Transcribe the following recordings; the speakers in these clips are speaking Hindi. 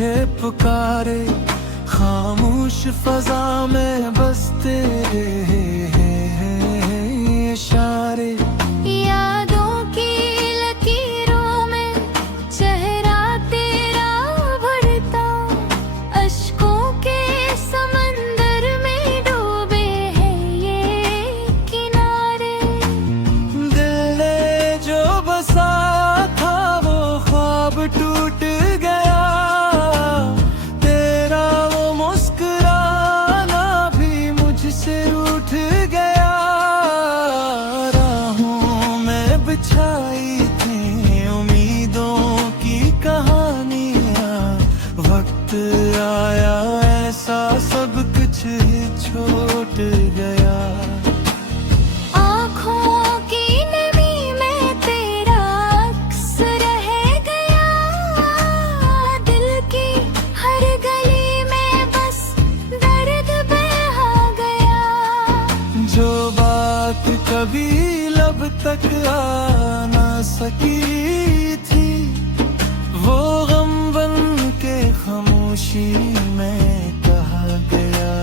तुझे पुकारे, खामोश फजा में बस तेरे इशारे। यादों की लकीरों में चेहरा तेरा भरता, अश्कों के समंदर में डूबे हैं ये किनारे। दिल ने जो बसा था वो ख्वाब टूट गया, तेरा वो मुस्कुराना भी मुझसे उठ गया। राहों में बिछाई थी उम्मीदों की कहानियां, वक्त आया ऐसा सब कुछ ही छूट गया। आँखों की नमी में तेरा अक्स रह गया, दिल की हर गली में बस दर्द बहा गया। जो बात कभी लब तक आ ना सकी थी, वो गम बन के खामोशी में कहा गया।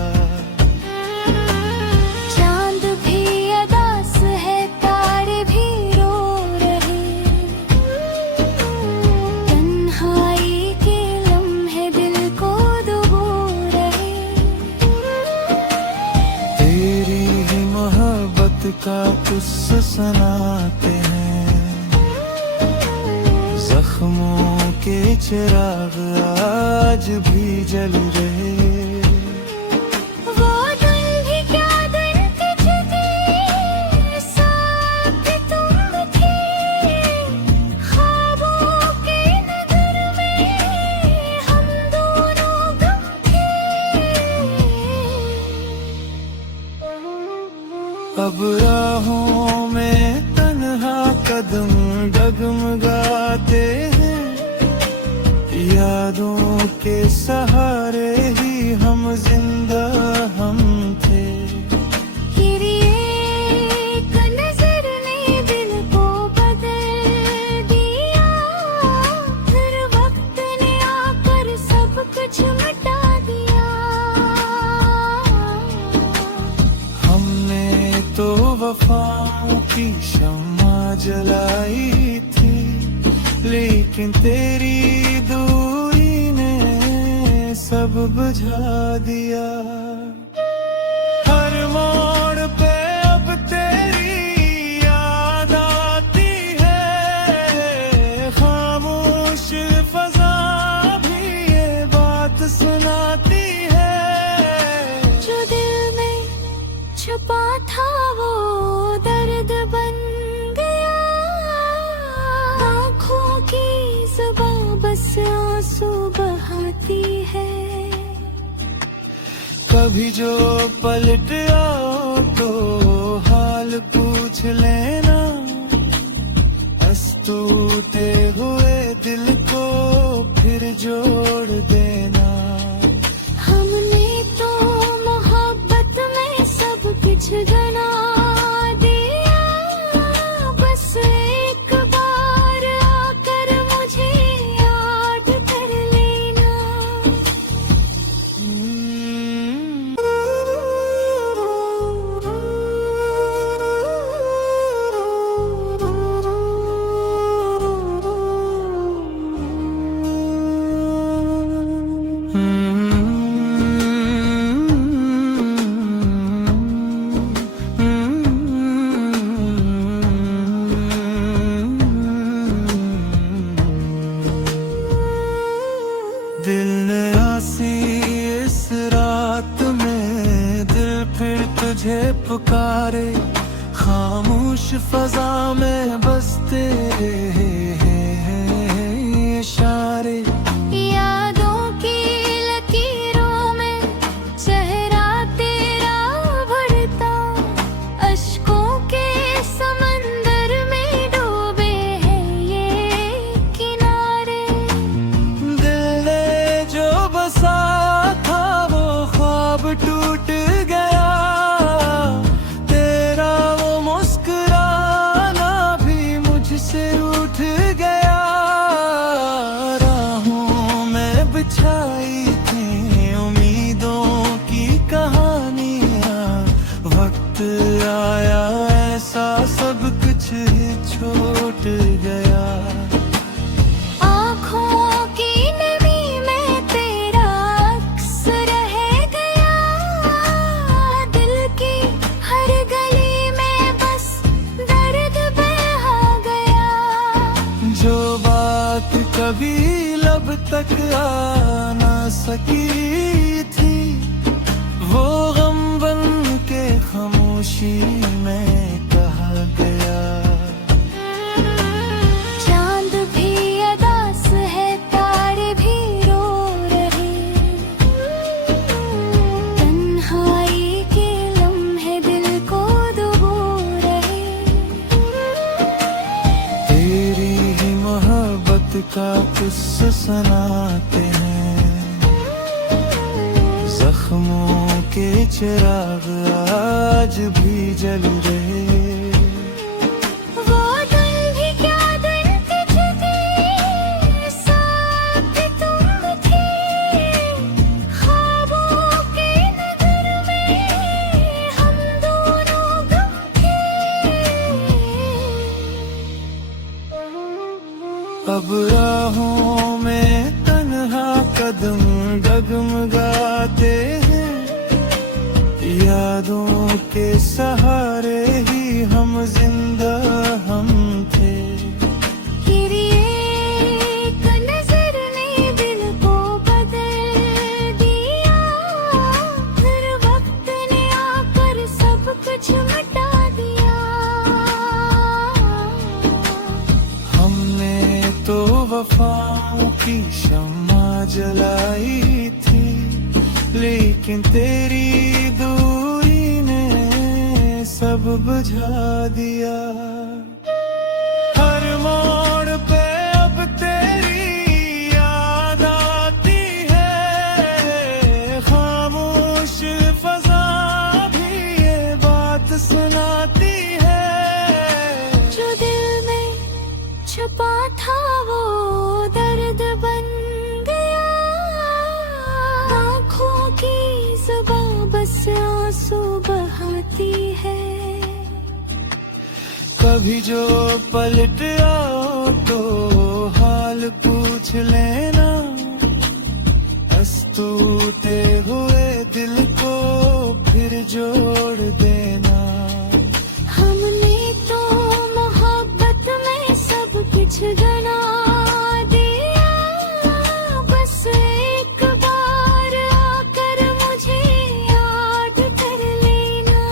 चांद भी अदास है, तारे भी रो रहे, तन्हाई के लम्हे दिल को डुबो रहे। तेरी ही मोहब्बत का किस्सा सुनाते हैं, जख्मों के चिराग आज भी जल रहे। वो दिन भी क्या दिन थे, साथ तुम थे, ख्वाबों के नगर में हम दोनों गम थे। अब राहों में तन्हा कदम डगमगाते हैं, यादों के सहारे ही हम जिंदा हम थे। फिर एक नजर ने दिल को बदल दिया, फिर वक्त ने आकर सब कुछ मिटा दिया। हमने तो वफाओं की शम्मा जलाई थी, लेकिन तेरी दूरी ने सब बुझा दिया। हर मोड़ पे अब तेरी याद आती है, खामोश फजा भी ये बात सुनाती है। जो दिल में छुपा था वो दर्द बन गया, आँखों की जुबां बस आंसू बहाती है। कभी जो पलट आओ तो हाल पूछ लेना, टूटे हुए दिल को फिर जोड़ देना। हमने तो मोहब्बत में सब कुछ गना दिया, बस एक बार आकर मुझे याद कर लेना। दिल ने आसी इस रात में दिल फिर तुझे पुकारे, खामोश फजा में बस तेरे इशारे। यादों की लकीरों में चेहरा तेरा भरता, अश्कों के समंदर में डूबे हैं ये किनारे। दिल ने जो बसा था वो ख्वाब टूट गया, तेरा वो मुस्कुराना भी मुझसे उठ गया। लब तक आ ना सकी थी, वो गम बन के खामोशी में कहा गया। चांद भी अदास है, तारे भी रो रहे, तन्हाई के लम्हे दिल को डुबो रहे। तेरी ही मोहब्बत का किस्सा सुनाते हैं, जख्मों के चिराग आज भी जल रहे। वो दिन भी क्या दिन थे जुदी, साथ तुम थे, ख्वाबों के नगर में हम दोनों गम थे। अब राहों में तन्हा कदम डगमगाते हैं, यादों के सहारे ही हम जिंदा हम थे। तेरी एक नजर ने दिल को बदल दिया, फिर वक्त ने आकर सब कुछ मिटा दिया। हमने तो वफाओं की शम्मा जलाई थी, लेकिन तेरी दूरी ने सब बुझा दिया। हर मोड़ पे अब तेरी याद आती है, खामोश फजा भी ये बात सुनाती है। जो दिल में छुपा था वो दर्द बन गया, आँखों की जुबां बस आंसू बहाती है। कभी जो पलट आओ तो हाल पूछ लेना, अस्तूते हुए दिल को फिर जोड़ देना। हमने तो मोहब्बत में सब कुछ गना दिया, बस एक बार आकर मुझे याद कर लेना।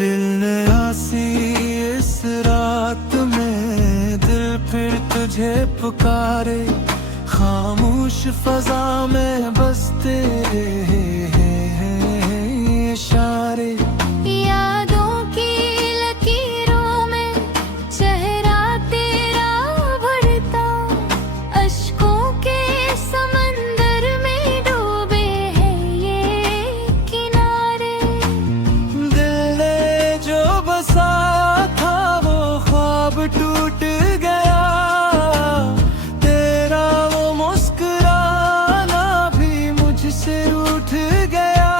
दिल ने आसी इस रात में दिल फिर तुझे पुकारे, खामोश फजा में बस तेरे हैं इशारे। यादों की लकीरों में चेहरा तेरा भरता, अश्कों के समंदर में डूबे हैं ये किनारे। दिल ने जो बसाया था वो ख्वाब टूट गया, तेरा वो मुस्कुराना भी मुझसे उठ गया।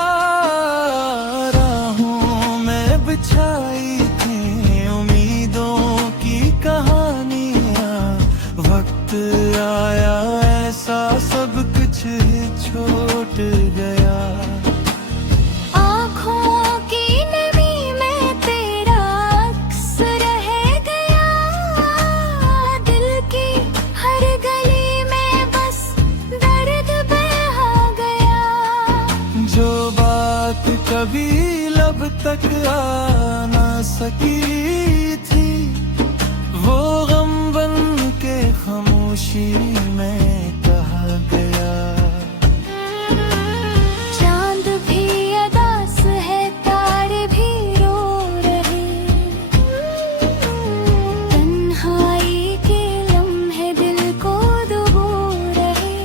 राहों में बिछाई थी उम्मीदों की कहानियां, वक्त आया ऐसा सब कुछ ही छूट गया। आँखों की नमी में तेरा अक्स रह गया, दिल की हर गली में बस दर्द बहा गया। जो बात कभी लब तक आ ना सकी थी, वो गम बन के खामोशी में कहा गया। चांद भी अदास है, तारे भी रो रहे, तन्हाई के लम्हे दिल को डुबो रहे।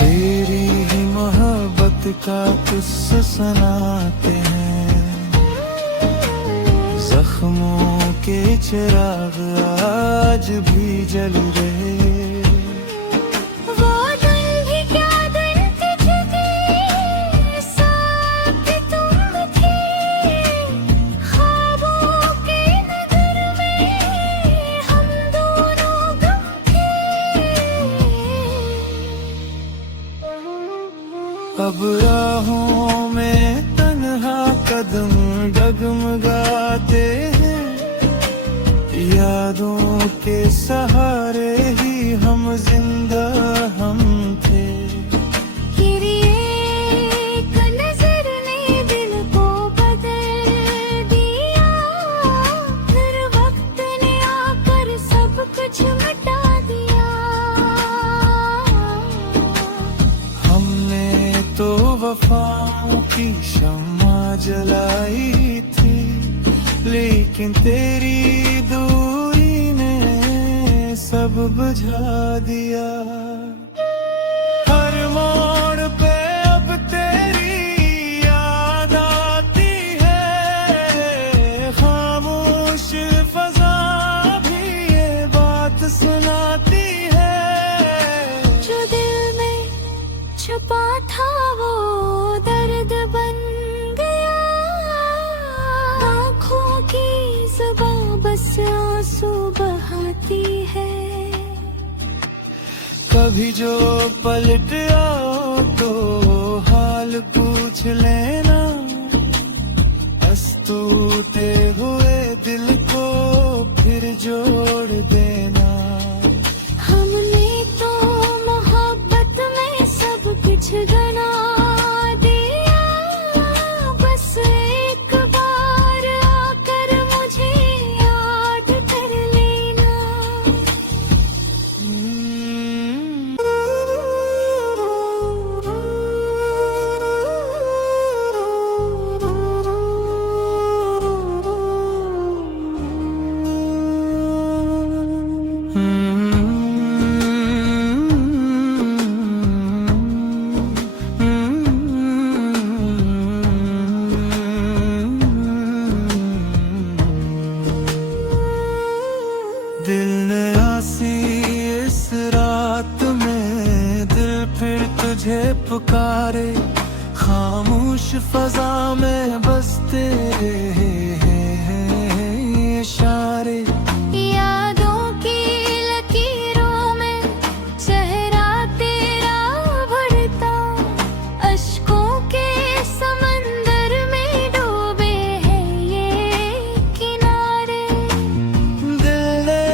तेरी ही मोहब्बत का किस्सा सुनाते हैं, जख्मों के चिराग आज भी जल रहे। अब राहों में तन्हा कदम डगमगाते हैं, यादों के सहारे ही हम जिंदा हम थे। तेरी एक नजर ने दिल को बदल दिया, फिर वक्त ने आकर सब कुछ मिटा दिया। हमने तो वफाओं की शम्मा जलाई थी, लेकिन तेरी दूरी ने सब बुझा दिया। हर मोड़ पे अब तेरी याद आती है, खामोश फजा भी ये बात सुनाती है। जो दिल में छुपा था वो दर्द बन गया, आँखों की जुबां बस आंसू बहाती है। कभी जो पलट आओ तो हाल पूछ लेना, बस टूटे हुए दिल को फिर जोड़ देना। हमने तो मोहब्बत में सब कुछ गना दिया, बस एक बार आकर मुझे याद कर लेना। दिल ने आसी इस रात में दिल फिर तुझे पुकारे, खामोश फजा में बस तेरे हैं इशारे। यादों की लकीरों में चेहरा तेरा भरता, अश्कों के समंदर में डूबे हैं ये किनारे। दिल ने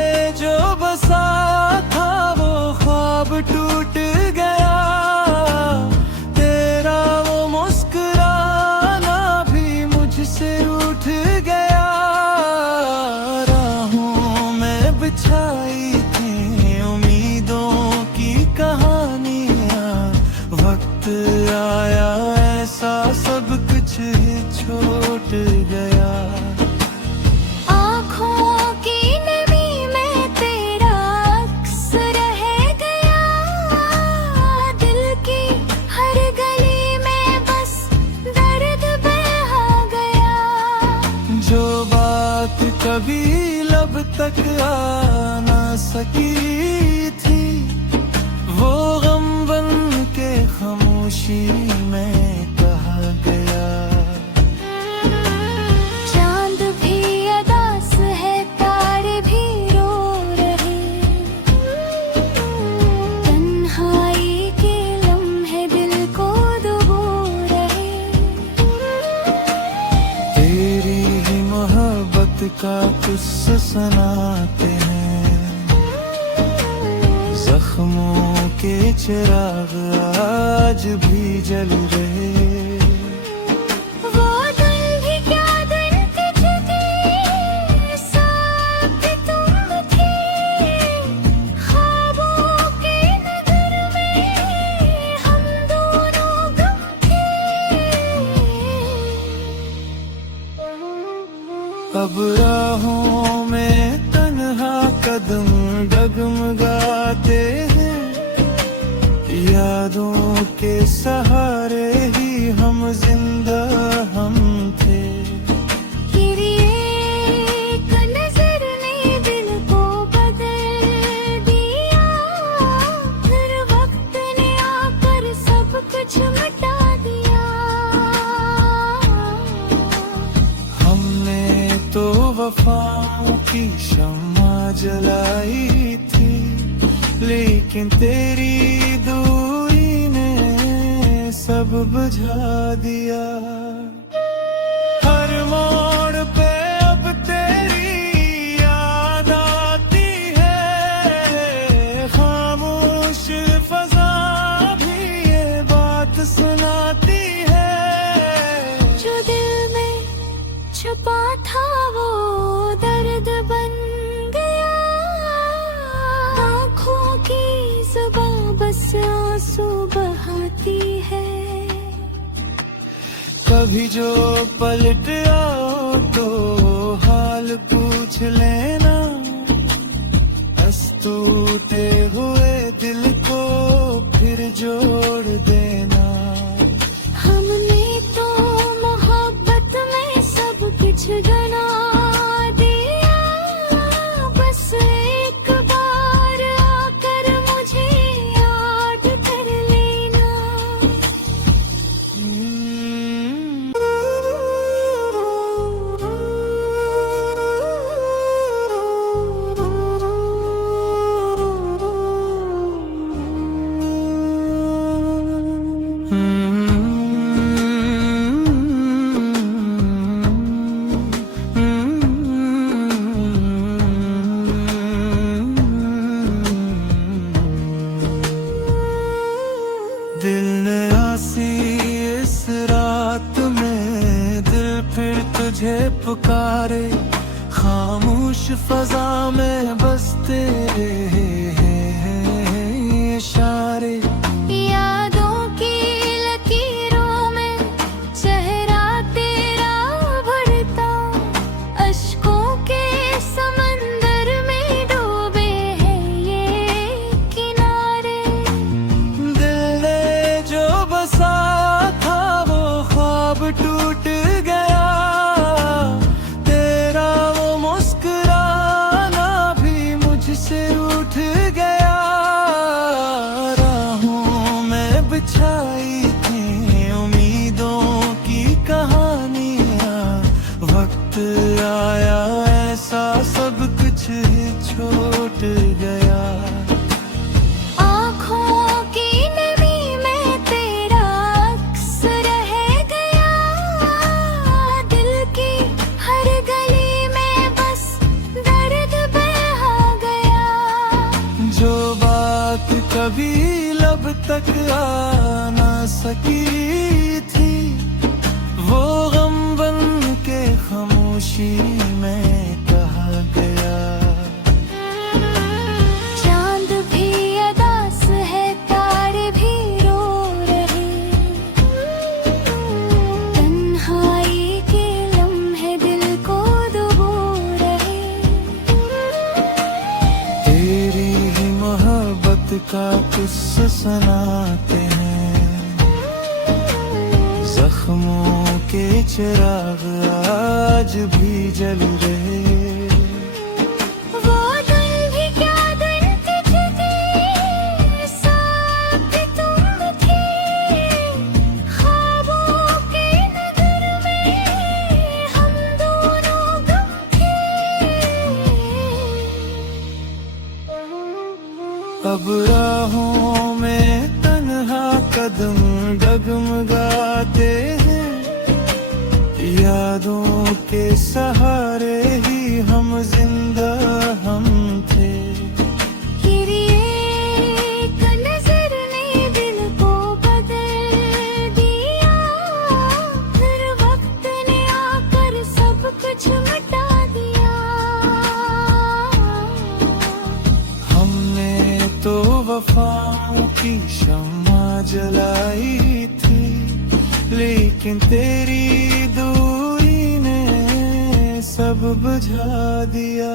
जो बसाया था वो ख्वाब टूट गया, तेरा वो मुस्कुराना भी मुझसे उठ गया। राहों में बिछाई थी उम्मीदों की कहानियां, वक्त आया ऐसा सब कुछ ही छूट गया। आँखों की नमी में तेरा अक्स रह गया, दिल की हर गली में बस दर्द बहा गया। जो बात कभी लब तक आ ना सकी थी, वो गम बन के खामोशी में कहा गया। चांद भी अदास है, तारे भी रो रहे, तन्हाई के लम्हे दिल को डुबो रहे। तेरी ही मोहब्बत का किस्सा सुनाते हैं, जख्मों के चिराग आज भी जल रहे। वो दिन भी क्या दिन थे, साथ तुम थे, ख्वाबों के नगर में हम दोनों गम थे। अब राहों में तन्हा कदम डगमगाते हैं, यादों के सहारे ही हम जिंदा हम थे। तेरी एक नजर ने दिल को बदल दिया, फिर वक्त ने आकर सब कुछ मिटा दिया। हमने तो वफाओं की शम्मा जलाई थी, लेकिन तेरी दूरी ने सब सब बुझा दिया। हर मोड़ पे अब तेरी याद आती है, खामोश फजा भी ये बात सुनाती है। जो दिल में छुपा था वो दर्द बन गया, आँखों की जुबां बस आंसू बहाती है। कभी जो पलट आओ तो हाल पूछ लेना, बस टूटे हुए दिल को फिर जोड़ देना। हमने तो मोहब्बत में सब कुछ गना दिया, बस एक बार आकर मुझे याद कर लेना। दिल ने आसी इस रात में दिल फिर तुझे पुकारे, खामोश फजा में बस तेरे इशारे। यादों की लकीरों में चेहरा तेरा भरता, अश्कों के समंदर में डूबे हैं ये किनारे। दिल ने जो बसाया था वो ख्वाब टूट गया, तेरा वो मुस्कुराना भी मुझसे उठ गया। राहों में बिछाई थी उम्मीदों की कहानियां, वक्त आया ऐसा सब कुछ ही छूट गया। आँखों की नमी में तेरा अक्स रह गया, दिल की हर गली में बस दर्द बहा गया। जो बात कभी लब तक आ ना सकी थी, वो गम बन के खामोशी में कहा गया। चांद भी अदास है, तारे भी रो रहे, तन्हाई के लम्हे दिल को डुबो रहे। तेरी ही मोहब्बत का किस्सा सुनाते हैं, जख्मों के चिराग आज भी जल रहे। वो दिन भी क्या दिन थे, साथ तुम थे, ख्वाबों के नगर में हम दोनों गम थे। अब राहों में तन्हा कदम डगमगाते हैं, यादों के सहारे ही हम जिंदा हम थे। तेरी एक नजर ने दिल को बदल दिया, फिर वक्त ने आकर सब कुछ मिटा दिया। हमने तो वफाओं की शम्मा जलाई थी, लेकिन तेरी दूरी ने सब बुझा दिया।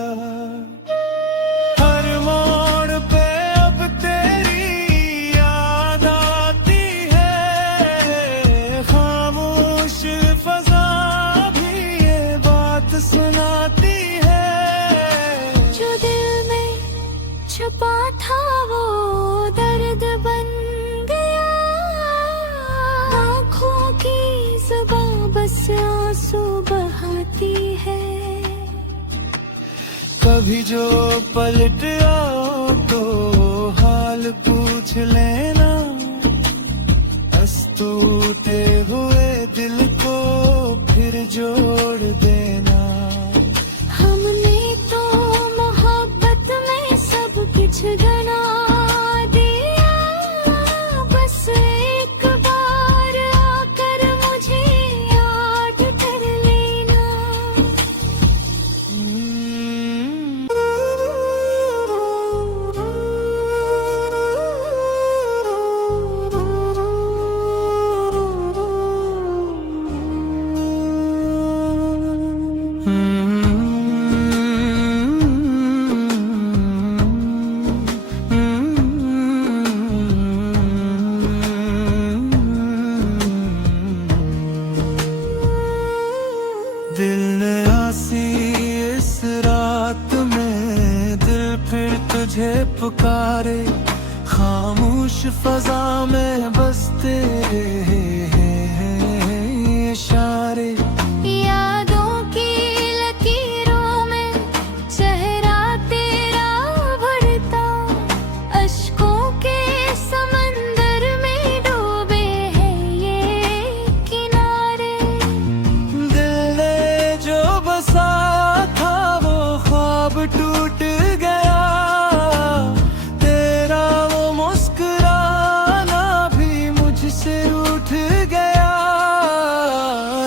हर मोड़ पे अब तेरी याद आती है, खामोश फजा भी ये बात सुनाती है। जो दिल में छुपा था वो दर्द बन गया, आँखों की जुबां बस आंसू बहाती है। कभी जो पलट आओ तो हाल पूछ लेना, बस तू हुए दिल को फिर जोड़ देना। हमने तो मोहब्बत में सब कुछ गना दिया, बस एक बार आकर मुझे याद कर लेना। दिल ने आसी इस रात में दिल फिर तुझे पुकारे, खामोश फजा में बस तेरे इशारे। यादों की लकीरों में चेहरा तेरा भरता, अश्कों के समंदर में डूबे हैं ये किनारे। दिल ने जो बसाया था वो ख्वाब टूट गया, तेरा वो मुस्कुराना भी मुझसे उठ गया।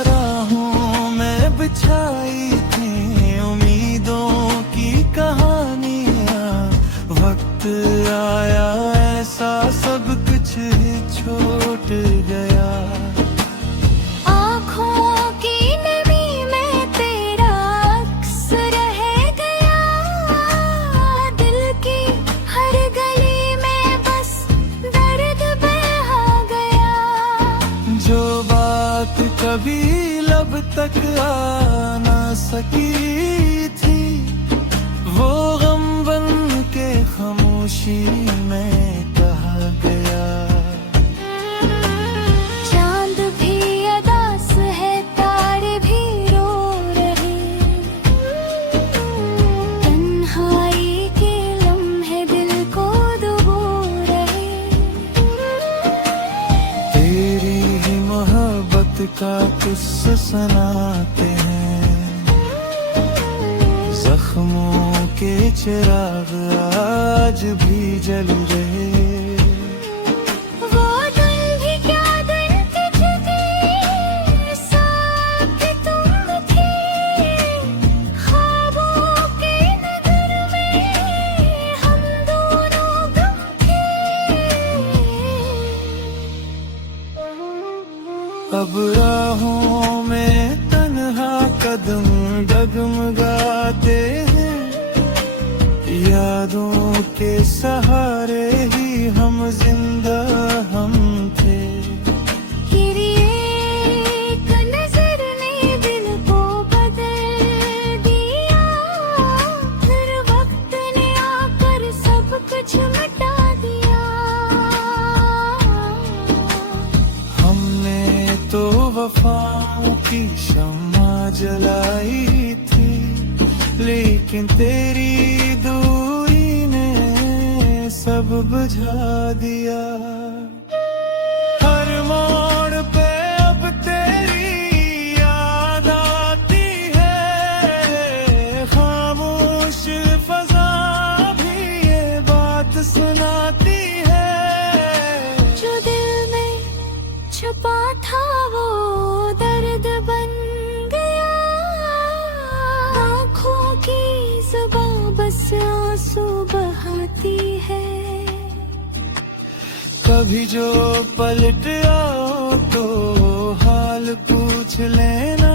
राहों में बिछाई थी उम्मीदों की कहानियां, वक्त आया ऐसा सब कुछ ही छूट गया। आँखों की नमी में तेरा अक्स रह गया, दिल की हर गली में बस दर्द बहा गया। जो बात कभी लब तक आ ना सकी थी, वो गम बन के खामोशी में कहा गया। चांद भी अदास है, तारे भी रो रहे, तन्हाई के लम्हे दिल को डुबो रहे। तेरी ही मोहब्बत का किस्सा सुनाते हैं, जख्मों के चिराग आज भी जल रहे। वो दिन भी क्या दिन थे जगे, साथ तुम थे, ख्वाबों के नगर में हम दोनों गम थे। अब राहों में तन्हा कदम डगमगाते हैं, यादों के सहारे ही हम जिंदा हम थे। तेरी एक नजर ने दिल को बदल दिया, फिर वक्त ने आकर सब कुछ मिटा दिया। हमने तो वफाओं की शम्मा जलाई थी, लेकिन तेरी दूरी ने सब बुझा दिया। हर मोड़ पे अब तेरी याद आती है, खामोश फजा भी ये बात सुनाती है। जो दिल में छुपा था वो दर्द बन गया, आँखों की जुबां बस आंसू बहाती है। कभी जो पलट आओ तो हाल पूछ लेना,